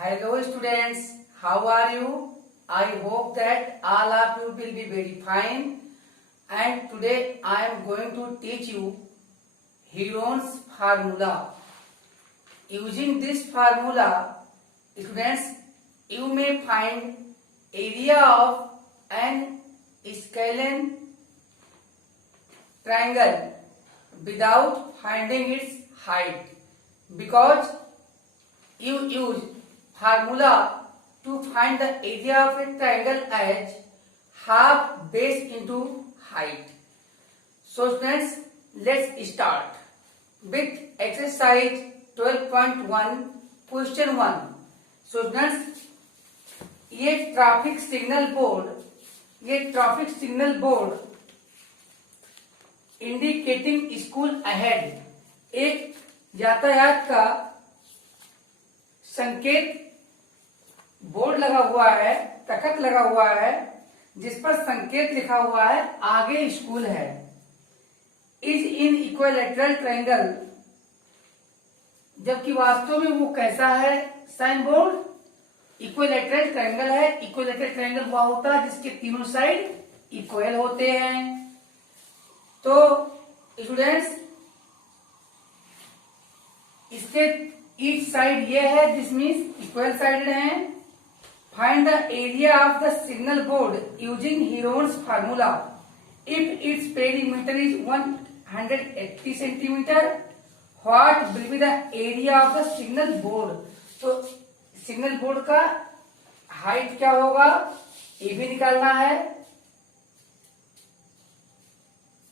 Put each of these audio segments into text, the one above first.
Hello students, how are you? I hope that all of you will be very fine. And today I am going to teach you Heron's formula. Using this formula, students, you may find area of an scalene triangle without finding its height, because you use formula to find the area of a triangle as half base into height. So students, let's start with exercise 12.1 question 1. So students, ये traffic signal board indicating school ahead, एक यातायात का संकेत board लगा हुआ है, तखत लगा हुआ है जिस पर संकेत लिखा हुआ है आगे स्कूल है। इज इन इक्विलैटरल ट्रायंगल, जबकि वास्तव में वो कैसा है? साइन बोर्ड इक्विलैटरल ट्रायंगल है। इक्विलैटरल ट्रायंगल हुआ होता है जिसके तीनों साइड इक्वल होते हैं। तो स्टूडेंट्स, इसके ईच साइड ये है, दिस मीन्स इक्वल साइडेड है। Find the area of the signal board using Heron's formula. If its perimeter is 180 centimetre, what will be the area of the signal board? तो signal board का height क्या होगा, ये भी निकालना है।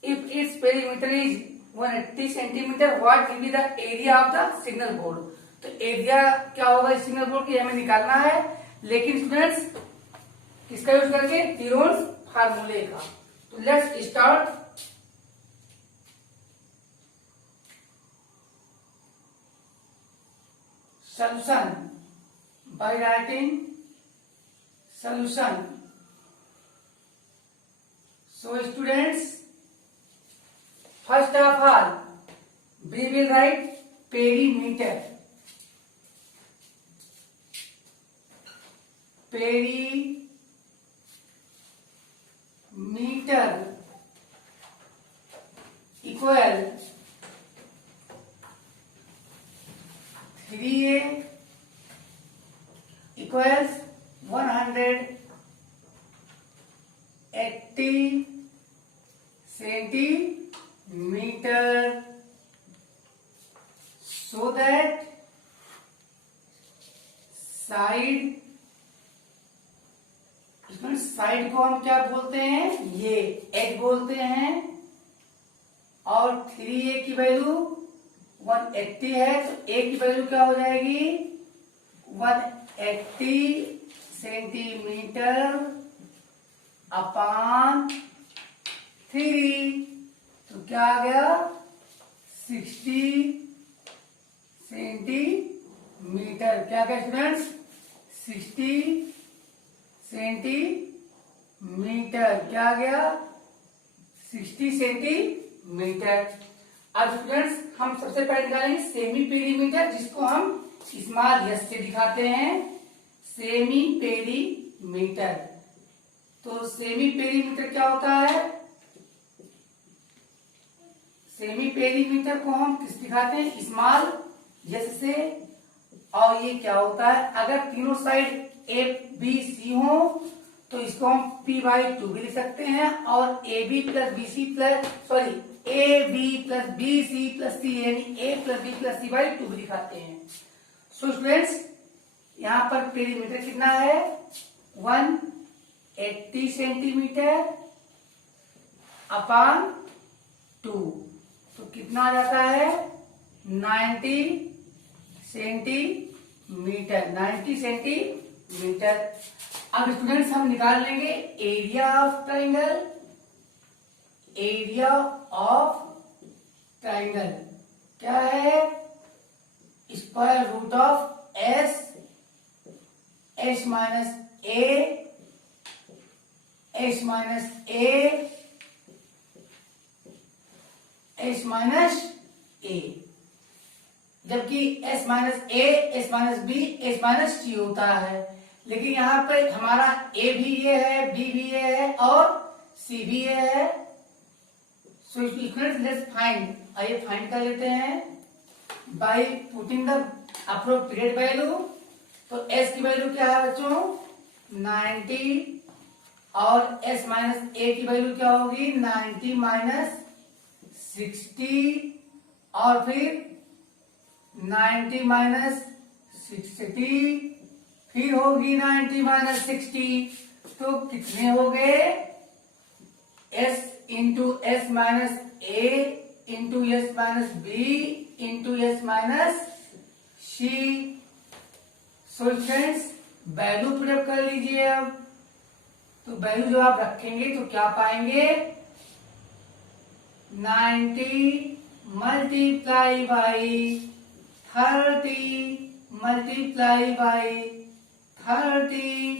If its perimeter is 180 centimetre, what will be the area of the signal board? तो area क्या होगा इस सिग्नल बोर्ड की, हमें निकालना है। लेकिन स्टूडेंट्स, किसका यूज करके? हीरोन्स फार्मूले का। तो let's start. Solution by writing solution. So students, first of all we will write perimeter. Perimeter equal 3a equals 180 centimeter, so that side को हम क्या बोलते हैं? ये एच बोलते हैं। और 3a की वैल्यू 180 है, तो a की वैल्यू क्या हो जाएगी? 180 सेंटीमीटर अपॉन 3, तो क्या आ गया? 60 सेंटीमीटर। क्या क्या स्टूडेंट्स? 60 सेंटीमीटर। क्या आ गया? 60 सेंटीमीटर। अब स्टूडेंट्स, हम सबसे पहले निकालेंगे सेमी पेरीमीटर, जिसको हम स्मॉल एस से दिखाते हैं। Semi perimeter. तो सेमी पेरीमीटर क्या होता है? सेमी पेरीमीटर को हम किस दिखाते हैं? स्मॉल एस से। और ये क्या होता है? अगर तीनों साइड ए बी सी हो तो इसको हम p/2 भी लिख सकते हैं, और ab plus B C plus A B plus B C plus C, यानी a plus B plus c/2 भी दिखाते हैं। सो स्टूडेंट्स, यहां पर पेरीमीटर कितना है? 180 सेंटीमीटर अपॉन 2, तो कितना आ जाता है? 90 सेंटीमीटर। 90 सेंटीमीटर। अब स्टूडेंट्स, हम निकाल लेंगे area of triangle. Area of triangle क्या है? Square root of S minus A S minus A जबकि s माइनस ए, s minus B, s minus T होता है। लेकिन यहाँ पे हमारा a भी ये है, b भी ये है और c भी ये है। सो लेट्स फाइंड, आइए फाइंड कर लेते हैं by putting the appropriate value. तो s की वैल्यू क्या है बच्चों 90 और s माइनस a की वैल्यू क्या होगी 90 माइनस 60 और फिर 90 माइनस 60 फिर होगी 90 माइनस 60। तो कितने हो गए s into S minus A into S minus B into S minus C. So friends value प्रयोग कर लीजिए। अब तो वैल्यू जो आप रखेंगे तो क्या पाएंगे 90 multiply by 30 multiply by 30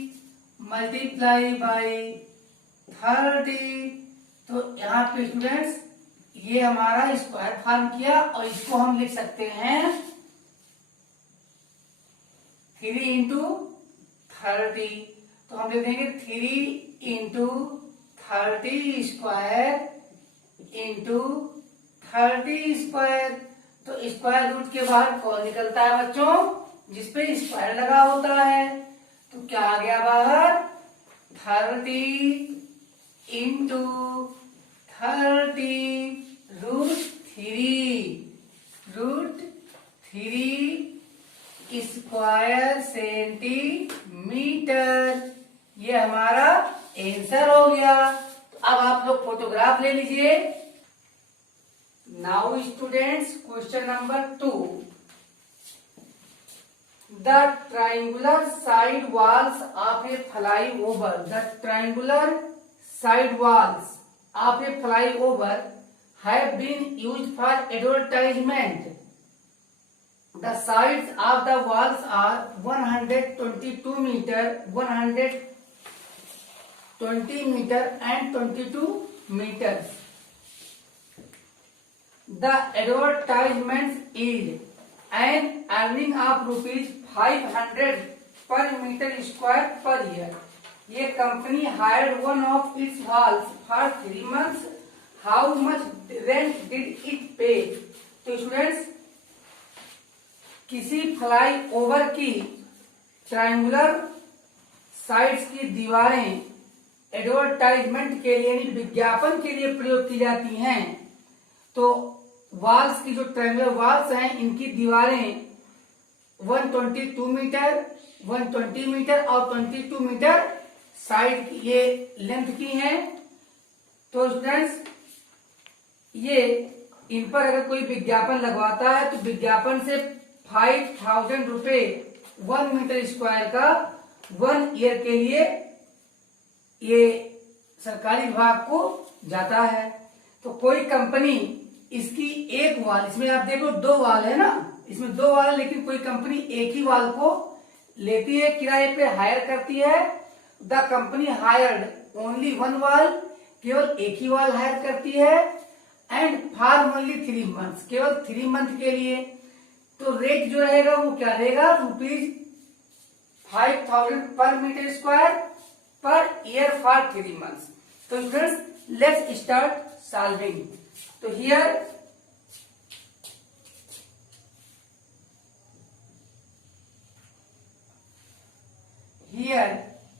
multiply by 30। तो यहाँ पे स्टूडेंट्स ये हमारा स्क्वायर फॉर्म किया और इसको हम लिख सकते हैं 3 इंटू 30। तो हम लिख देंगे 3 इंटू 30 स्क्वायर इंटू 30 स्क्वायर। तो स्क्वायर रूट के बाहर कौन निकलता है बच्चों जिसपे स्क्वायर लगा होता है। तो क्या आ गया बाहर 30 इंटू 30 रूट 3 स्क्वायर सेंटीमीटर। ये हमारा आंसर हो गया। तो अब आप लोग फोटोग्राफ ले लीजिए। Now students question number 2। The triangular side walls of a flyover. The triangular side walls of a flyover have been used for advertisement. The sides of the walls are 122 meter, 120 meter and 22 meters. The advertisement is an earning of rupees 500 per meter square per year. ये company hired one of its walls for 3 months. How much rent did it pay? तो students किसी fly over की triangular sides की दीवारें advertisement के लिए विज्ञापन के लिए प्रयोग की जाती हैं। तो वॉल्स की जो ट्रायंगुलर वॉल्स हैं इनकी दीवारें 122 मीटर 120 मीटर और 22 मीटर साइड ये लेंथ की हैं। तो स्टूडेंट्स ये इन पर अगर कोई विज्ञापन लगवाता है तो विज्ञापन से 5000 रुपए 1 मीटर स्क्वायर का 1 ईयर के लिए ये सरकारी विभाग को जाता है। तो कोई कंपनी इसकी एक वाल, इसमें आप देखो 2 वाल है ना, इसमें 2 वाल है, लेकिन कोई कंपनी एक ही वाल को लेती है, किराए पे हायर करती है। द कंपनी हायर्ड ओनली 1 वाल, केवल एक ही वाल हायर करती है। एंड फॉर ओनली 3 मंथ्स, केवल 3 मंथ के लिए। तो रेट जो रहेगा वो क्या रहेगा rupees 5000 per metre square per year for 3 months. तो स्टूडेंट्स लेट्स स्टार्ट सॉल्विंग। तो हियर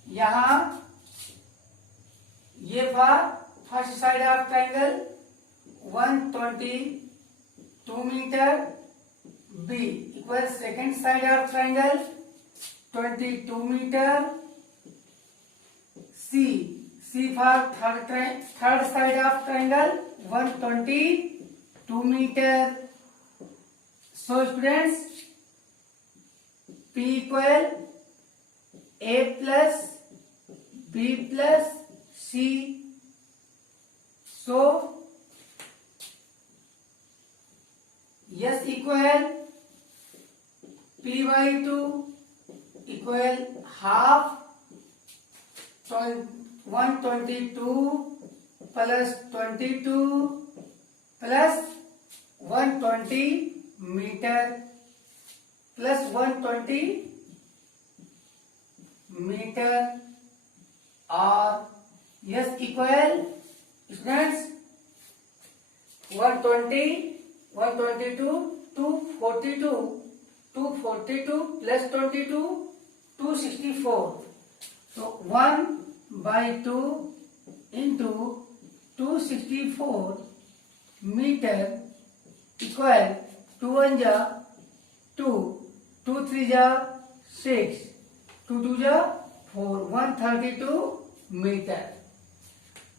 यहां ये for first side of triangle 122 metre, B equal second side of triangle 22 metre, C for third side of triangle 122 metre. So students P equal A plus B plus C। So s equal P/2 equal half 122 plus 22 plus 120 metre. Plus 120 metre और s equal students 120 122 242 242 plus 22 264 तो 1/2 into 264 metre equal 2 1 जा 2 2 3 जा 6 2 2 जा 4 132 metre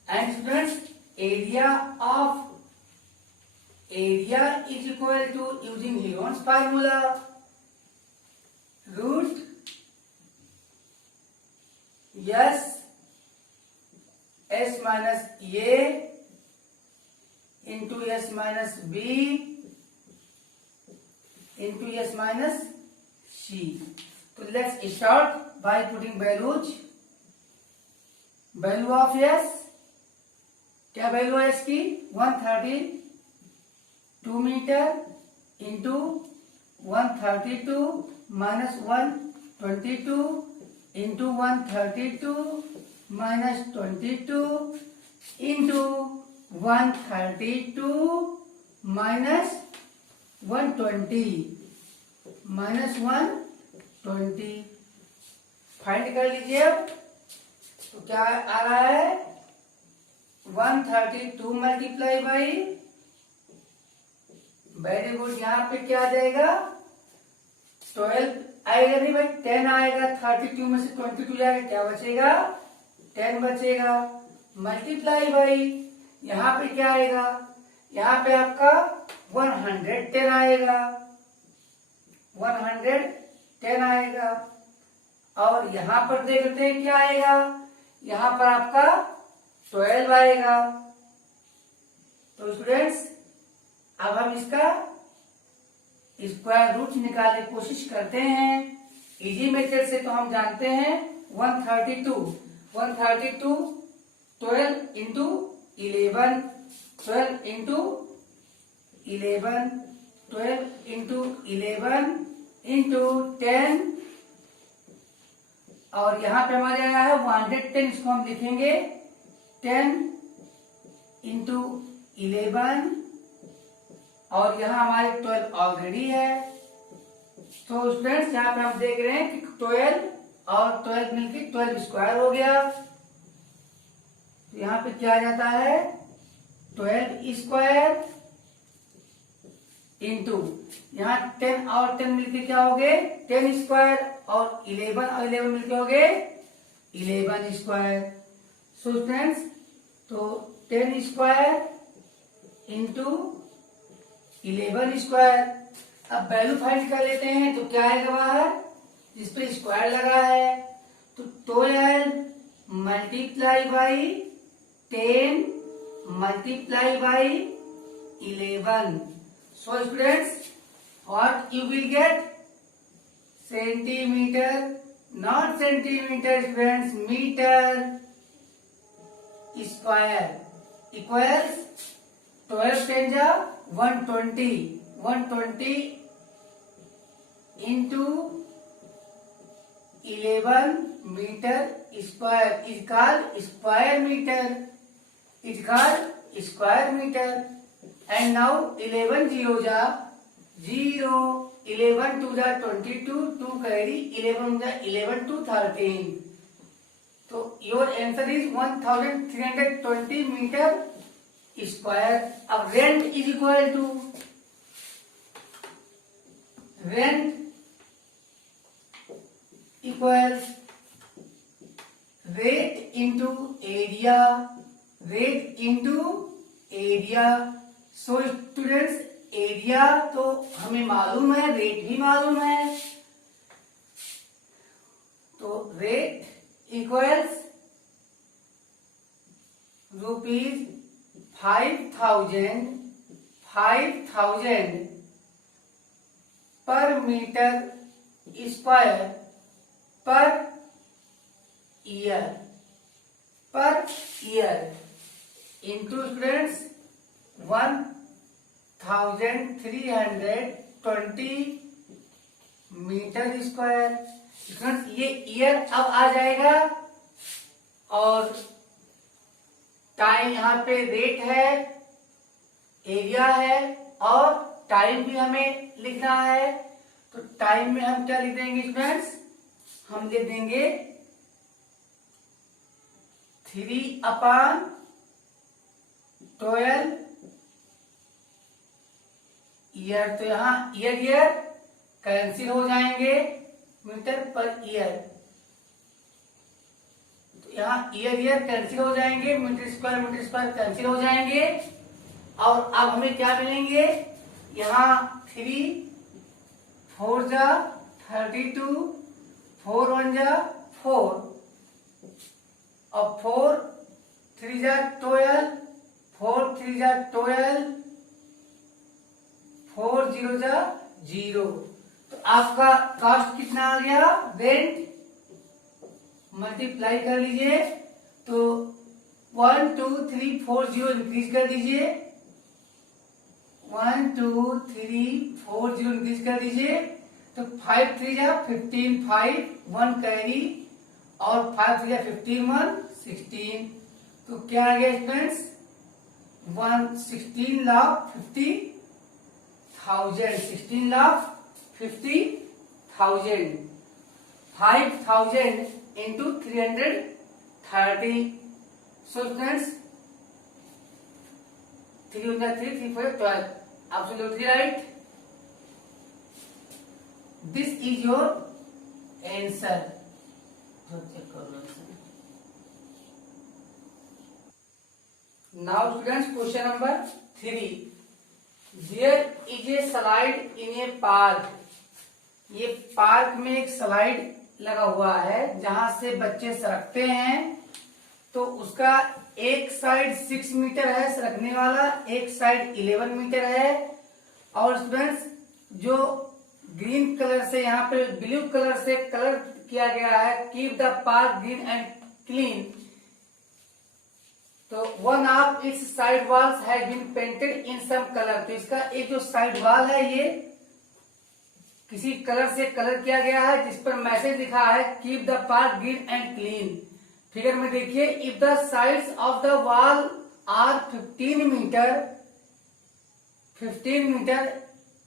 and students area is equal to using Heron's formula root s minus a into s minus b into s minus c. So let's start by putting values. Value of s, क्या value है इसकी 132 metre into 132 minus 122 into 132 minus 22 into 132 minus 120 minus 120 find कर लीजिए अब तो क्या आ रहा है 132 मल्टीप्लाई बाई वेरी गुड यहाँ पे क्या आ जाएगा 12 आएगा नहीं भाई 10 आएगा 32 में से 22 जाएगा क्या बचेगा 10 बचेगा मल्टीप्लाई बाई यहाँ पे क्या आएगा यहाँ पे आपका 110 आएगा 110 आएगा और यहाँ पर देखते हैं क्या आएगा यहाँ पर आपका 12 आएगा तो स्टूडेंट्स अब हम इसका स्क्वायर रूट निकालने की कोशिश करते हैं इजी मेथड से तो हम जानते हैं 132 12 इंटू 11 12 इंटू 11 12 इंटू 11 इंटू 10 और यहाँ पे हमारे आया है 110 इसको हम लिखेंगे 10 इंटू 11 और यहाँ हमारे 12 ऑलरेडी है तो स्टूडेंट्स यहाँ पे हम देख रहे हैं कि 12 और 12 मिलकर 12 स्क्वायर हो गया तो यहाँ पे क्या आ जाता है 12 स्क्वायर इंटू यहाँ 10 और 10 मिलकर क्या हो गए 10 स्क्वायर और 11 और 11 मिलकर हो गए 11 स्क्वायर सो स्टूडेंट्स तो 10 स्क्वायर इंटू 11 स्क्वायर अब वैल्यू फाइंड कर लेते हैं तो क्या आएगा बाहर जिस पे स्क्वायर लगा है तो 12 multiply by 10 multiply by 11 so students what you will get centimetre not centimetre students metre square equals 12 10 जा 120 into 11 metre square is called square metre and now 11 0 जा 0 11 2 जा 22 2 कैरी 11 जा 11 2 13 तो your answer is 1320 metre square अब rent is equal to rent equals rate into area so students area तो हमें मालूम है रेट भी मालूम है तो rate equals rupees 5000 per metre square per year into students 1320 metre square. Students ये ईयर अब आ जाएगा और टाइम यहाँ पे रेट है, एरिया है और टाइम भी हमें लिखना है। तो टाइम में हम क्या लिख देंगे स्टूडेंट्स, हम लिख देंगे 3/12 ईयर। तो यहाँ ईयर कैंसिल हो जाएंगे मीटर पर ईयर, तो यहाँ ईयर कैंसिल हो जाएंगे, मीटर स्क्वायर कैंसिल हो जाएंगे। और अब हमें क्या मिलेंगे, यहाँ 3 4 जा 32, 4 1 जा 4 और 4 3 जा 12, 4 3 जा 12, 4 0 जा 0। तो आपका कॉस्ट कितना आ गया, रेंट मल्टीप्लाई कर लीजिए। तो 1 2 3 4 0 इंक्रीज कर दीजिए, 1 2 3 4 0 इंक्रीज कर दीजिए। तो 5 3 जा 15, 5 1 कैरी और 5 3 जा 15 1 16। तो क्या आ गया students, 16 lakh 50,000, 16 lakh 50,000, 5,000 into 330। So students, 3 1 3 3 4 12, absolutely right. This is your answer. Now students, question number 3. There is a slide in a park. ये पार्क में एक स्लाइड लगा हुआ है जहां से बच्चे सरकते हैं। तो उसका एक साइड 6 मीटर है सरकने वाला, एक साइड 11 मीटर है। और स्टूडेंट्स जो ग्रीन कलर से यहाँ पे ब्लू कलर से कलर किया गया है, keep the park green and clean. तो one of its side walls has been painted in some colour. तो इसका एक जो साइड वॉल है ये किसी कलर से कलर किया गया है जिस पर मैसेज लिखा है keep the park green and clean. Figure में देखिए, if the sides of the wall are 15 metre,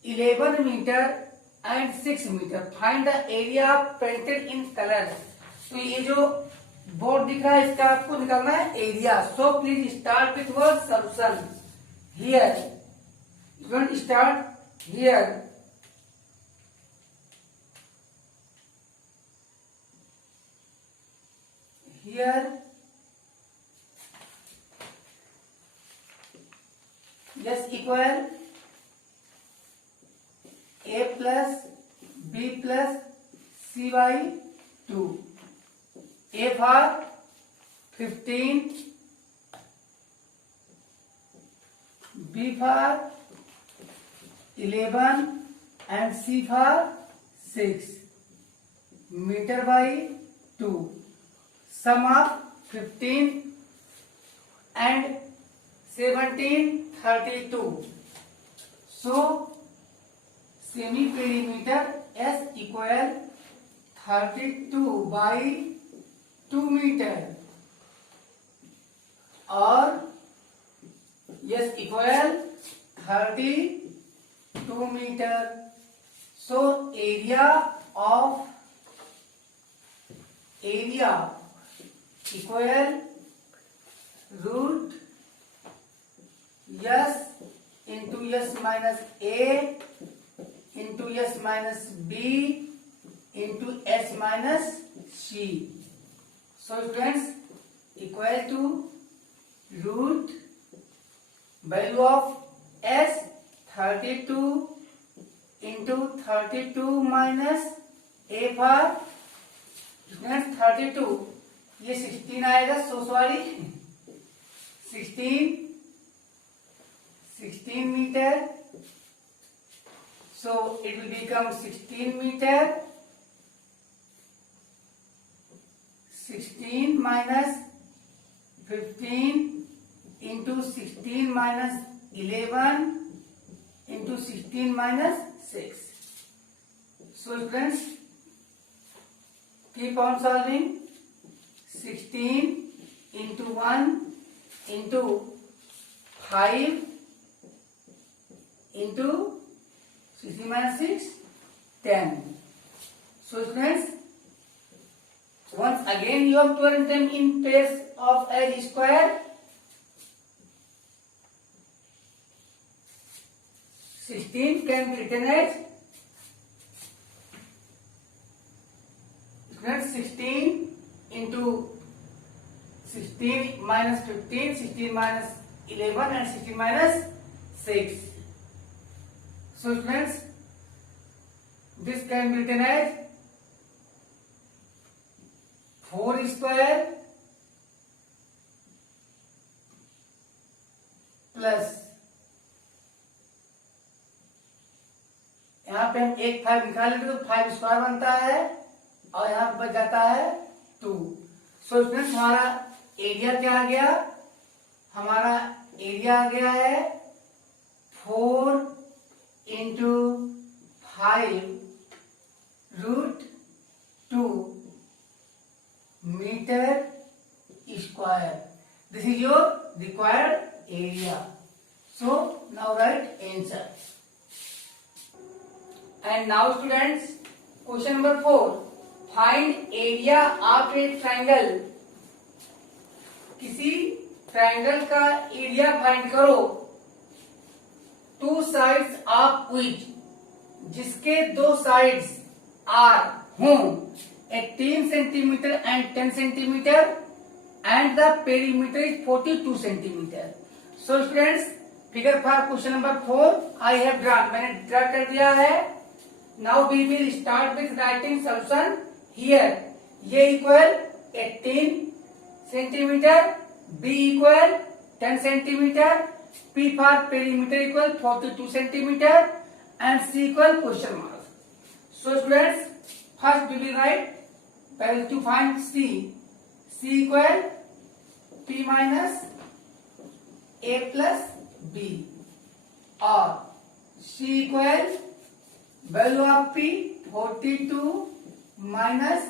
11 metre and 6 metre, find the area painted in colour. तो ये जो बोर्ड दिख रहा है इसका आपको निकालना है area. So please start with word solution here. Don't start here. Here S equal A plus B plus C by 2. A for 15, B for 11 and C for 6 meter by 2. Sum of 15 and 17 32. So semi perimeter S equal 32 by 2 meter और S equal 32 meter. So area equal root S into S minus A into S minus B into S minus C. So students, equal to root value of S 32 into 32 minus A for students 32, ये 16 आएगा, so sorry 16 metre. So it will become 16 metre, 16 minus 15 into 16 minus 11 into 16 minus 6. So students, keep on solving. 16 into 1 into 5 into 16 minus 6, 10. So students, once again you have to arrange them in pairs of a square. 16 can be written as 16 into 16 minus 15, 16 minus 11 and 16 minus 6. So students, this can be written as 4 square plus, यहाँ पे हम एक 5 निकाल लेते तो 5 square बनता है और यहाँ पे बच जाता है 2. सो स्टूडेंट्स, हमारा एरिया क्या आ गया? हमारा एरिया आ गया है 4 into 5 root 2 metre square. This is your required area. So now write answer. And now students, question number 4. Find area of a triangle. किसी ट्रायंगल का एरिया फाइंड करो. टू साइड्स ऑफ विच, जिसके दो sides are हों 18 centimetre and 10 centimetre and the perimeter is 42 centimeter. So students, figure for question number 4 I have drawn. मैंने draw कर दिया है. Now we will start with writing solution here. ये equal 18 centimetre, B equal 10 centimetre, P for perimeter equal 42 centimetre and C equal question mark. So students, first we will write, पहले to find C. C equal P minus A plus B और C equal value of P 42 minus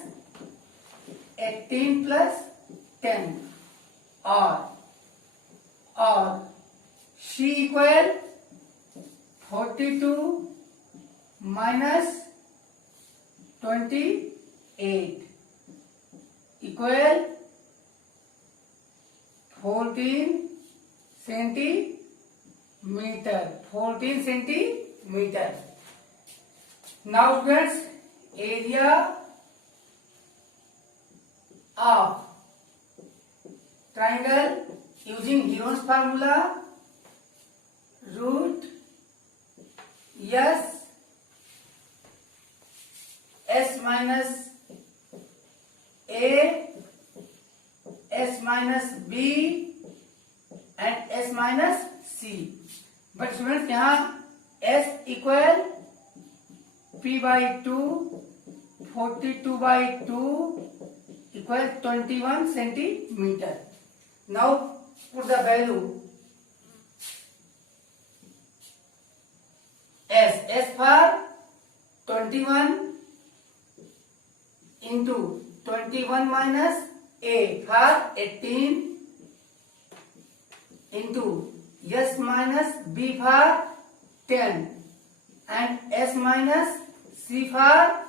18 plus 10 और C equal 42 minus 28 equal 14 centimetre. 14 centimetre. Now students, area of triangle using Heron's formula root s minus A, S minus B and S minus C. But students, यहाँ S equal P by 2, 42 by 2 equal 21 centimeter. Now put the value S for 21 into 21 minus A for 18 into S minus B for 10 and S minus C for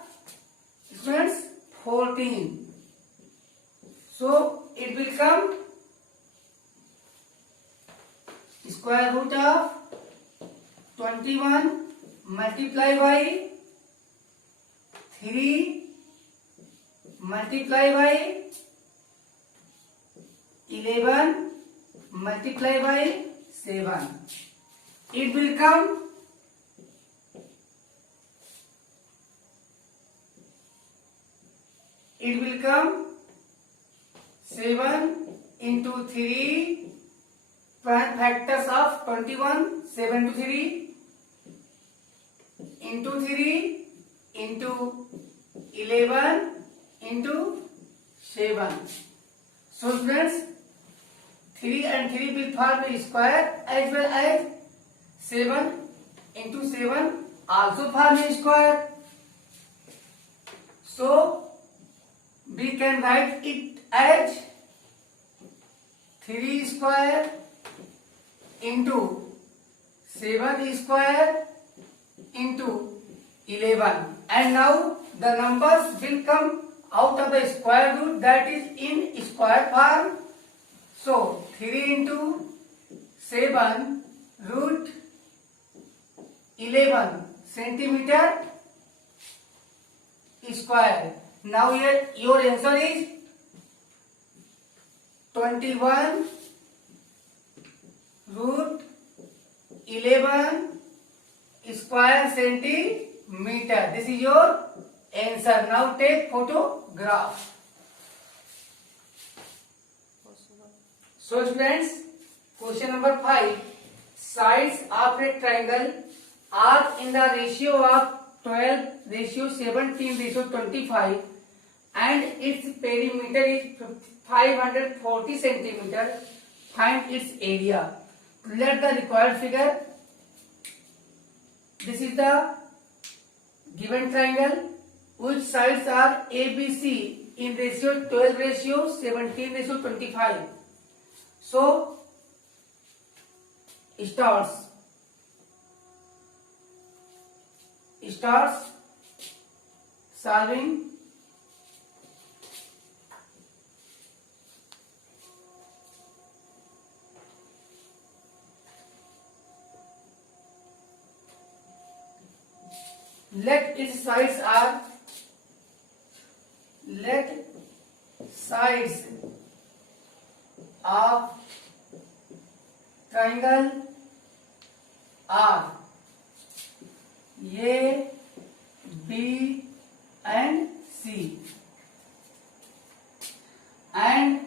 students 14. So it will come square root of 21 multiply by 3 multiply by 11 multiply by 7. It will come 7 into 3 prime factors of 21, 7 to 3 into 3 into 11 into 7. So friends, 3 and 3 will form a square as well as 7 into 7 also form a square. So we can write it as 3 square into 7 square into 11, and now the numbers will come out of the square root, that is in square form. So 3 into 7 root 11 centimeter square. Now here your answer is 21 root 11 square centimeter. This is your answer. Now take photograph. So students, question number 5. Sides of a triangle are in the ratio of 12:17:25 and its perimeter is 540 centimeter. Find its area. Let the required figure. This is the given triangle which sides are ABC in ratio 12:17:25. So starts solving. Let sides of triangle are A, B and C, and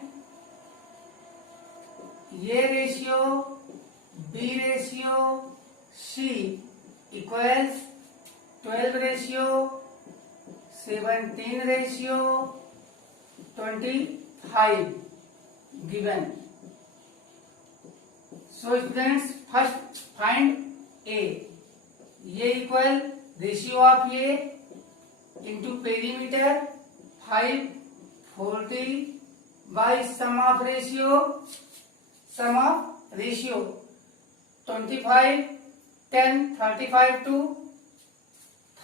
A ratio B ratio C equals 12:17:25 given. So students, first find A. A equal ratio of A into perimeter 540 by sum of ratio 25 10 35 to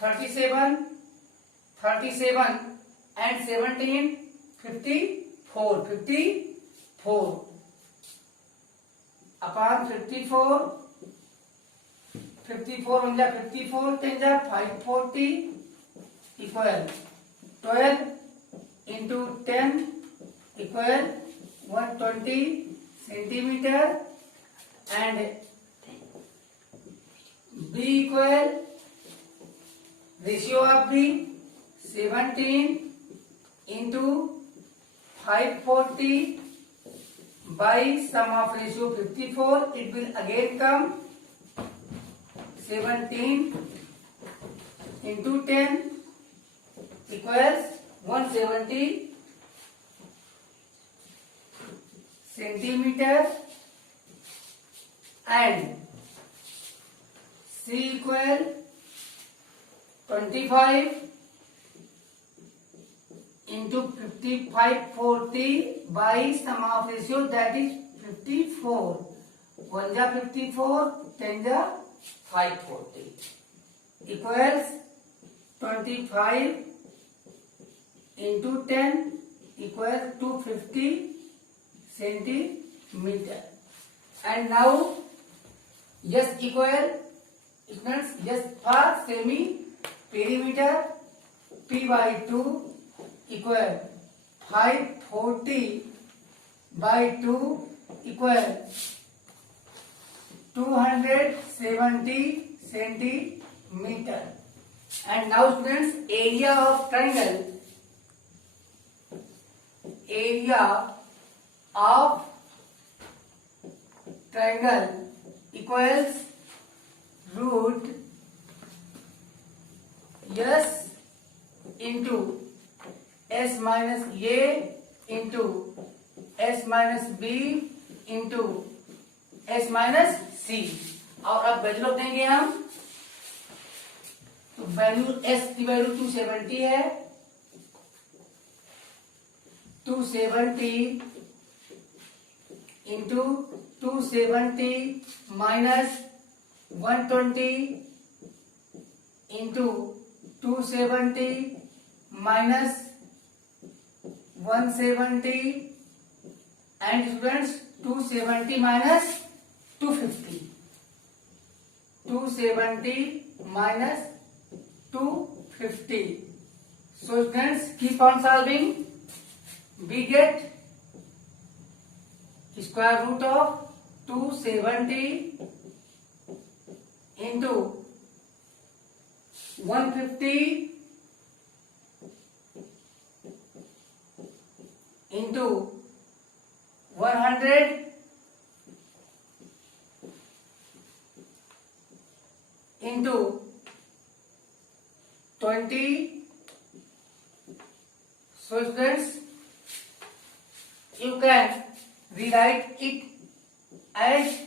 37 and 17 54 upon 54 1 जा 54 10 जा 540 equal 12 into 10 equal 120 centimeter, and B equal ratio of B 17 into 540 by sum of ratio 54. It will again come 17 into 10 equals 170 centimeter, and C equal 25 into 5540 by sum of ratio, that is 54. 1 जा 54 10 जा 540 equals 25 into 10 equals 250 centimeter. And now S equal, it means S for semi perimeter P by 2 equal 540 by 2 equal 270 centimeter. And now students, area of triangle equals root S into S minus A into S minus B into S minus C. और अब value रख देंगे हम, तो value S की value 270 है, 270 into 270 minus 120 into 270 minus 170 and students 270 minus 250. 270 minus 250. So students, keep on solving. We get square root of 270 into 150 into 100 into 20. So students, you can rewrite it as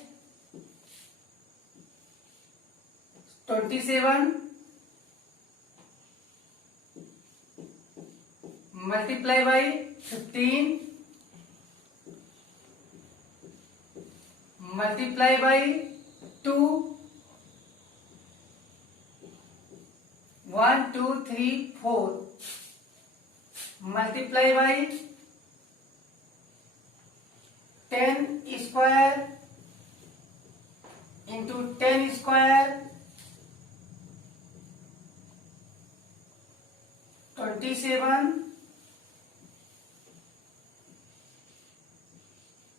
27 multiply by 15 multiply by 2 1 2 3 4 multiply by 10 square into 10 square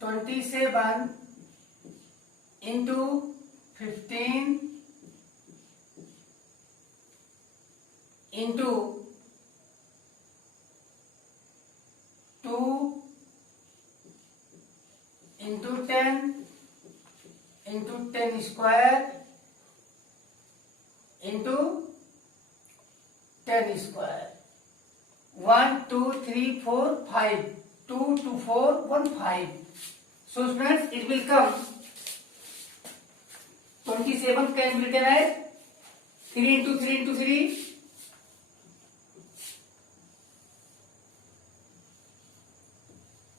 27 into 15 into 2 into 10 square into 10 square 1 2 3 4 5 2 2 4 1 5. So students, it will come 27 can be written as 3 into 3 into 3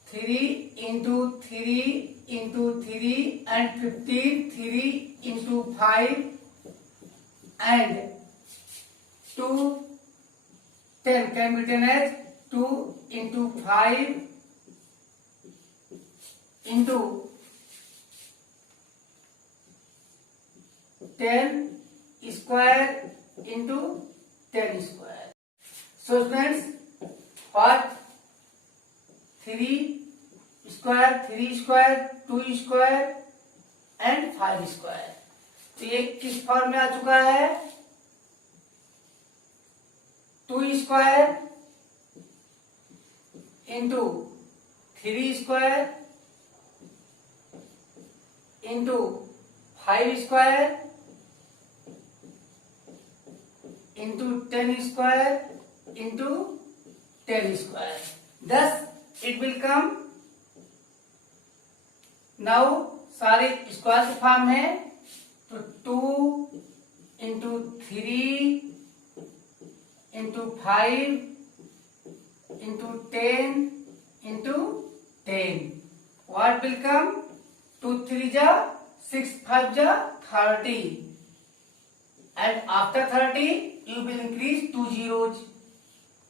3 into 3 into 3 and 15 3 into 5 and 2 10 can be written as 2 into 5 into 10 square into 10 square. So students, what 3 square 2 square and 5 square. तो ये किस form में आ चुका है? 2 square into 3 square into 5 square into 10 square into 10 square. Thus it will come. Now सारे square के form में, तो 2 into 3 into 5 into 10 into 10. What will come? 2 3 ja 6 5 ja 30. And after 30 you will increase 2 zeros.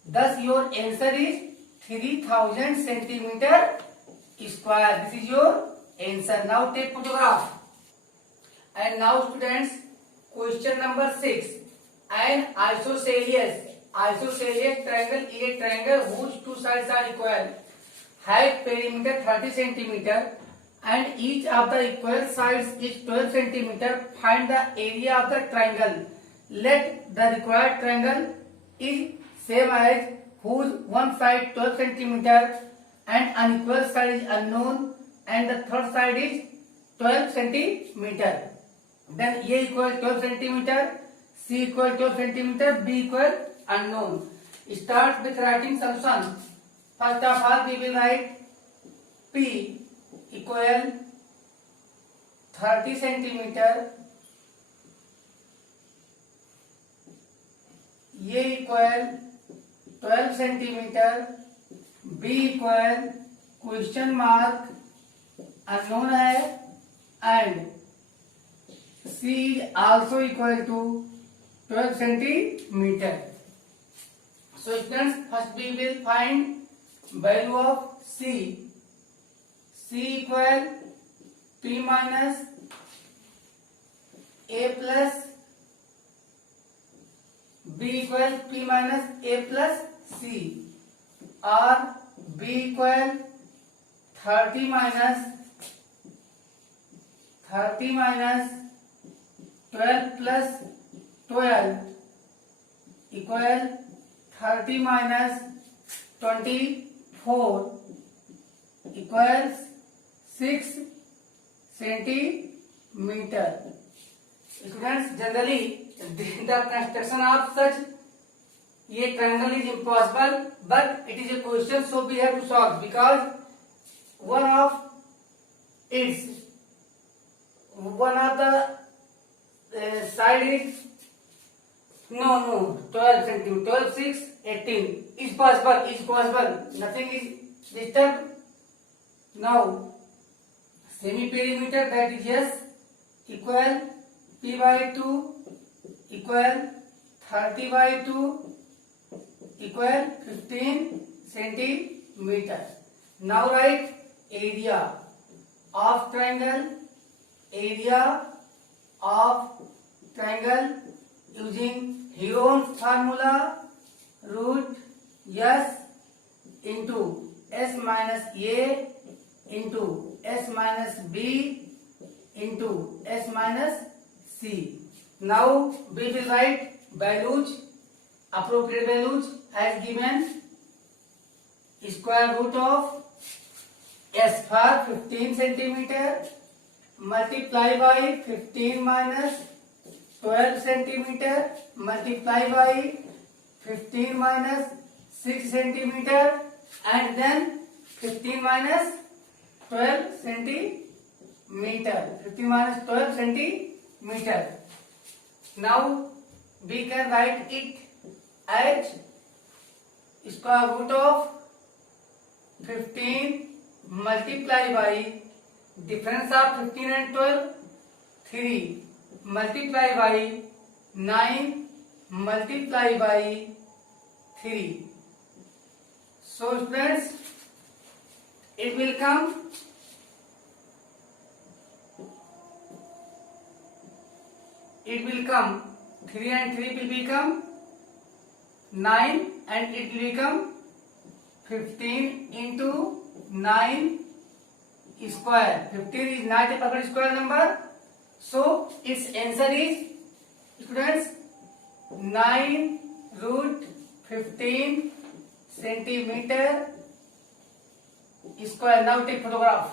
Thus your answer is 3000 centimeter square. This is your answer. Now take photograph. And now students, question number 6. An isosceles triangle is a triangle whose two sides are equal. Height perimeter 30 centimeter and each of the equal sides is 12 centimeter. Find the area of the triangle. Let the required triangle is same as whose one side 12 centimeter and unequal side is unknown and the third side is 12 centimeter. Then A equal 12 centimeter, C equal 12 centimeter, B equal unknown. Start with writing solution. First of all, we will write P equal 30 centimeter, A equal 12 centimeter, b equal question mark unknown है and c is also equal to 12 centimeter. So students, first we will find value of c. c equal p minus a plus b equal p minus a plus c, or b equal 30 minus 12 plus 12 equal 30 minus 24 equals 6 centimeter. Students, generally the construction of such a triangle is impossible, but it is a question, so we have to solve, because one of the side is 12 centimeter, 12, 6, 18 is possible, nothing is disturbed. Now semi perimeter, that is yes, equal p by 2 equal 30 by 2 equal 15 centimeter. Now write area of triangle using Heron's formula, root s into s minus a into s minus b into s minus c. Now we will write values, appropriate values as given. Square root of s for 15 centimeter multiply by 15 minus 12 centimeter multiply by 15 minus 6 centimeter and then 15 minus 12 centimeter. 15 minus 12 centimeter. Now we can write it as square root of 15 multiply by difference of 15 and 12 3 multiply by 9 multiply by 3. So friends, it will come 3 and 3 will become 9 and it will become 15 into 9 square. 15 is not a perfect square number, so its answer is, students, 9 root 15 centimeter square. Now take photograph.